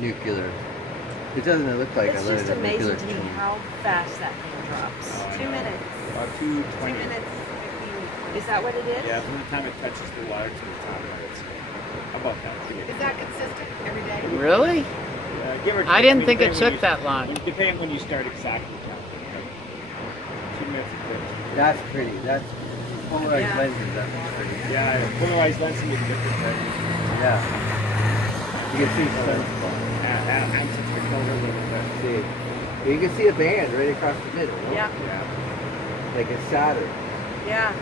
nuclear. It doesn't look like It's a just amazing to me nuclear. how fast that thing drops. Oh, I 2 know. minutes. About 2 2:20. minutes, 15. Is that what it is? Yeah, from the time it touches the water to the top of it, it's about that. Is that consistent every day? Really? Give or take. I didn't think it depending when took that long. Depending when you start exactly counting. 2 minutes is good. That's pretty. That's polarized Yeah. lenses. That's pretty. Yeah, polarized lens can be different. Yeah. You can see sun. I'm such a color a little bit. See, you can see a band right across the middle. No? Yeah. Yeah. Like it's Saturn. Yeah.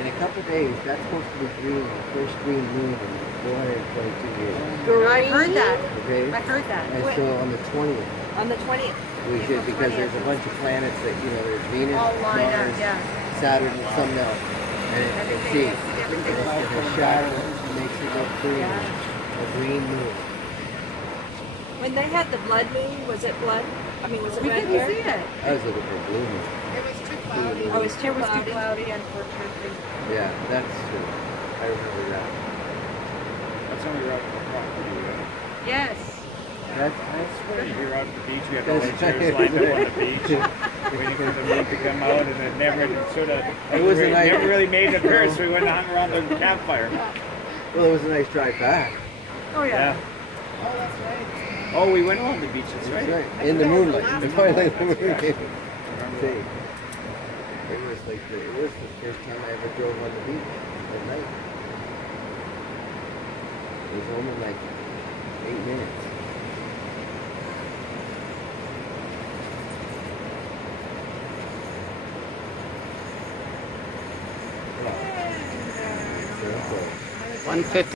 In a couple days, that's supposed to be green, the first green moon in 422 years. I heard that. Okay? I heard that. And so on the 20th, On the 20th. we should, because there's a bunch of planets that, you know, there's Venus, All line up, Mars, yeah. Saturn, and something else. And see, Everything's if a shadow makes it look green, a green moon. When they had the blood moon, was it blood? I mean, was it We red couldn't hair? see it. I was looking for a blue moon. It was too cloudy. Oh, it's too It was too cloudy. cloudy, unfortunately. Yeah, that's true. I remember that. That's when we were out on the property. Yes. That's We were out at the beach. We had all the That's chairs right. lined up on the beach, waiting for the moon to come out, and it never sort of. It was a nice- never really made an appearance. So we went and hung around the campfire. Well, it was a nice drive back. Oh, yeah. Yeah. Oh, that's right. Oh, we went on the beach. That's That's right. right. In the moonlight. The twilight of the moon That's came. Remember See, it was like it was the first time I ever drove on the beach at night. It was only like 8 minutes. Wow. So, 150.